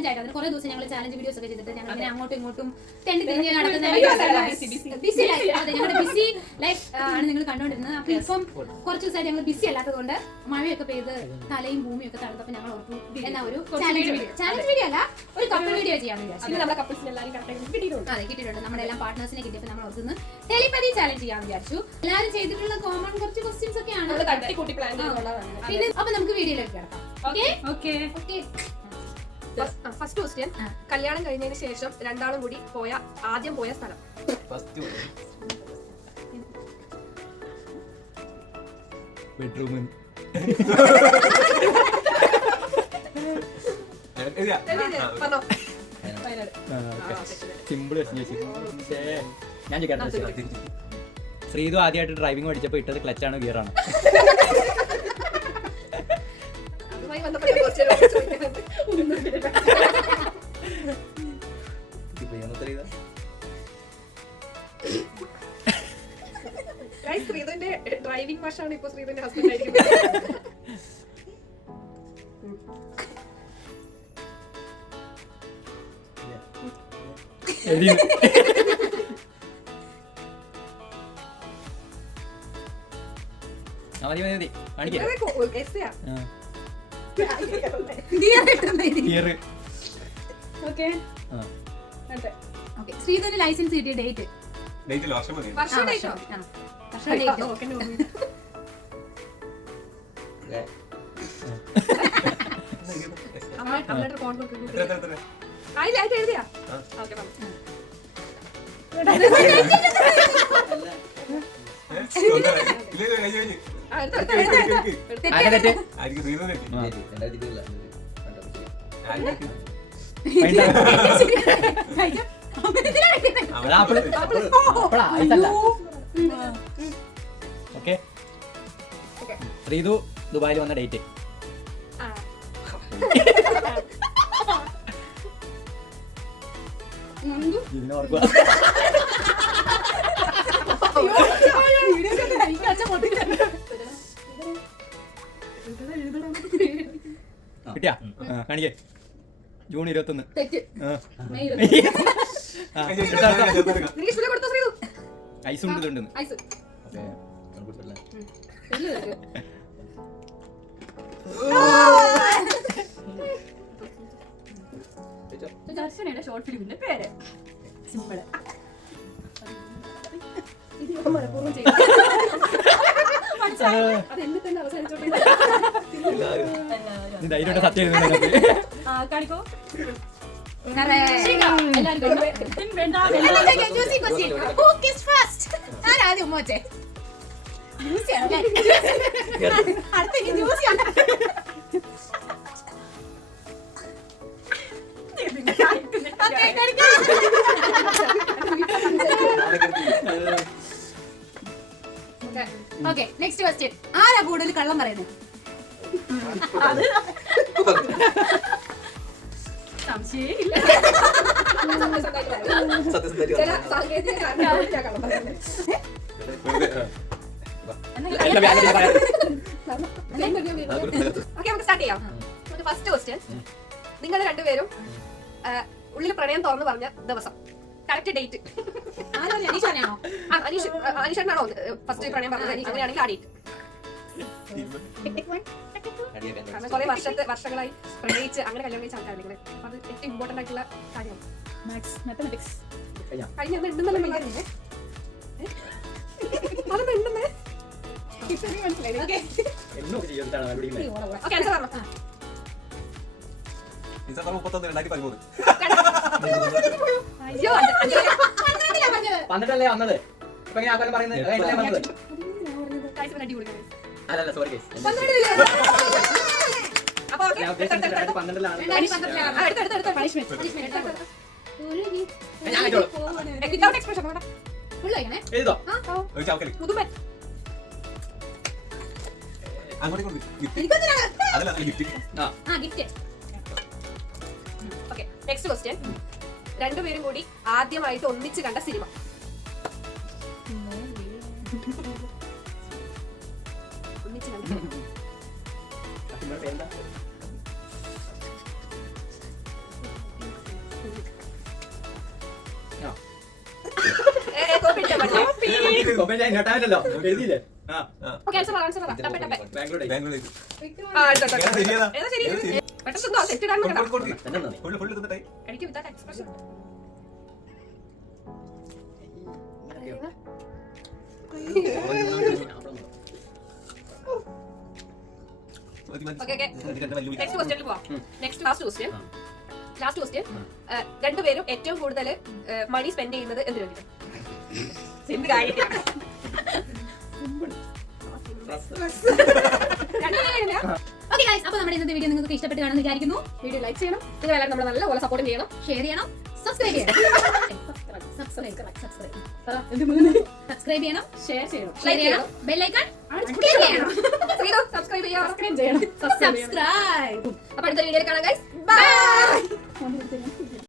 Challenge ആയിട്ട് അതിന് കുറെ ദിവസം ഞങ്ങൾ ചാലഞ്ച് വീഡിയോസ് ഒക്കെ ചെയ്തിട്ട് ഞങ്ങൾ ഇങ്ങനെ അങ്ങോട്ടും ഇങ്ങോട്ടും തെണ്ടി തിരിഞ്ഞ് നടക്കുന്ന ബിസി ലൈഫ്, അതെ ഞങ്ങളുടെ ബിസി ലൈഫ് ആണ് നിങ്ങൾ കണ്ടുകൊണ്ടിരുന്നത്. അപ്പൊ ഇപ്പം കുറച്ച് ദിവസമായിട്ട് ഞങ്ങൾ ബിസി അല്ലാത്തതുകൊണ്ട് മഴയൊക്കെ പെയ്ത് തലയും ഭൂമിയും ഒക്കെ തണുത്തപ്പോൾ ഞങ്ങൾ ഓർത്തു എന്നാ ഒരു ചാലഞ്ച് വീഡിയോ അല്ല, ഒരു കപ്പിൾ വീഡിയോ ചെയ്യാൻ വിചാരിച്ചു. അതെ കിട്ടിയിട്ടുണ്ട്, നമ്മുടെ എല്ലാം പാർട്ട്നേഴ്സിനെ കിട്ടിയപ്പോൾ നമ്മൾ ഓർത്തുനിന്ന് ടെലിപതി ചാലഞ്ച് ചെയ്യാൻ വിചാരിച്ചു. എല്ലാവരും ചെയ്തിട്ടുള്ള കോമൺ കുറച്ച് ക്വസ്റ്റ്യൻസ് ഒക്കെയാണ്. പിന്നെ അപ്പൊ നമുക്ക് വീഡിയോയിലേക്ക് കിടക്കാം. ഫസ്റ്റ് ക്വസ്റ്റ്യൻ, കല്യാണം കഴിഞ്ഞതിന് ശേഷം രണ്ടാളും കൂടി ആദ്യം പോയ സ്ഥലം. ബെഡ്റൂമിൽ സിമ്പിൾ ഞാൻ ചോദിക്കാം. ശ്രീതു ആദ്യമായിട്ട് ഡ്രൈവിംഗ് പഠിച്ചപ്പോ ഇട്ടത് ക്ലച്ചാണോ ഗിയറാണോ? ശ്രീതുവിന്റെ ഡ്രൈവിംഗ് വശമാണ് ഇപ്പൊ ശ്രീതുവിന്റെ ഹസ്ബൻഡ് ആയിരിക്കുന്നത്. മതി മതി കാണിക്കാം. ശ്രീധന് ലൈസൻസ് കിട്ടിയ ഡേറ്റ് എഴുതിയാ ശ്രീതു ദുബായിൽ വന്ന ഡേറ്റ് ഓർക്കുക. കിട്ടിയാ കാണിക്കേ. ജൂൺ 21. ഐസ് ഉണ്ട് ഇതുണ്ടെന്ന്. ദർശനയുടെ ഷോർട്ട് ഫിലിമിന്റെ പേര് സിമ്പിള്. ധൈര്യമായിട്ട് സത്യം കാണിക്കോ. Okay next question. ആരാ കൂടുതൽ കള്ളം പറയുന്നത്? സംശയമില്ല. ഫസ്റ്റ് ക്വസ്റ്റ്യൻ, നിങ്ങൾ രണ്ടുപേരും ഉള്ളിൽ പ്രണയം തുറന്നു പറഞ്ഞ ദിവസം, കറക്റ്റ് ഡേറ്റ്. അനീഷാണോ ഫസ്റ്റ് പ്രണയം പറഞ്ഞത്? അങ്ങനെയാണെങ്കിൽ ആ ഡേറ്റ്. കാരണം കുറെ വർഷങ്ങളായി പ്രണയിച്ച് അങ്ങനെ കല്യാണം കഴിച്ച ആൾക്കാർ നിങ്ങൾ, അത് ഏറ്റവും ഇമ്പോർട്ടന്റ് ആയിട്ടുള്ള കാര്യമാണ്. കഴിഞ്ഞ ഉണ്ടെന്നല്ലേ മനസ്സിലായി. പന്ത്രണ്ടല്ലേ വന്നത്? അല്ലല്ല സോറി നെക്സ്റ്റ് ക്വസ്റ്റ്യൻ, രണ്ടുപേരും കൂടി ആദ്യമായിട്ട് ഒന്നിച്ച് കണ്ട സിനിമ. ഞാൻ ഇങ്ങോട്ടാവില്ലല്ലോ എഴുതിയില്ലേ ഓക്കെ ആൻസർ പറ ടപ്പേ ടപ്പേ ബാംഗ്ലൂർ ആ അടുത്ത ഏതാ ശരി പെട്ടെന്ന് തിന്നോ സെറ്റ് ഇടാൻ നോക്കണ്ട കഴിക്കും വിത്താ എക്സ്പ്രഷൻ ഓക്കെ നെക്സ്റ്റ് ക്വസ്റ്റ്യനിൽ പോവാം നെക്സ്റ്റ് ലാസ്റ്റ് ക്വസ്റ്റ്യൻ രണ്ടുപേരും ഏറ്റവും കൂടുതൽ മണി സ്പെൻഡ് ചെയ്യുന്നത് എന്തിനു വേണ്ടിയിട്ട് എന്ത് കാര്യത്തിലാണ് ഓക്കെ ഗൈസ്, അപ്പോൾ നമ്മുടെ ഇന്നത്തെ വീഡിയോ നിങ്ങൾക്ക് ഇഷ്ടപ്പെട്ട് കാണുമെന്ന് വിചാരിക്കുന്നു. വീഡിയോ ലൈക്ക് ചെയ്യണം, നിങ്ങൾ എല്ലാവരും നമ്മളെ നല്ലപോലെ സപ്പോർട്ട് ചെയ്യണം, ഷെയർ ചെയ്യണം, സബ്സ്ക്രൈബ് ചെയ്യണം, സബ്സ്ക്രൈബ് ചെയ്യണം, ഷെയർ ചെയ്യണം, ലൈക്ക് ചെയ്യണം, ബെൽ ഐക്കൺ ക്ലിക്ക് ചെയ്യണം, സബ്സ്ക്രൈബ് ചെയ്യണം. സബ്സ്ക്രൈബ്. അപ്പോൾ അടുത്ത വീഡിയോയിൽ കാണാം ഗൈസ്. ബൈ.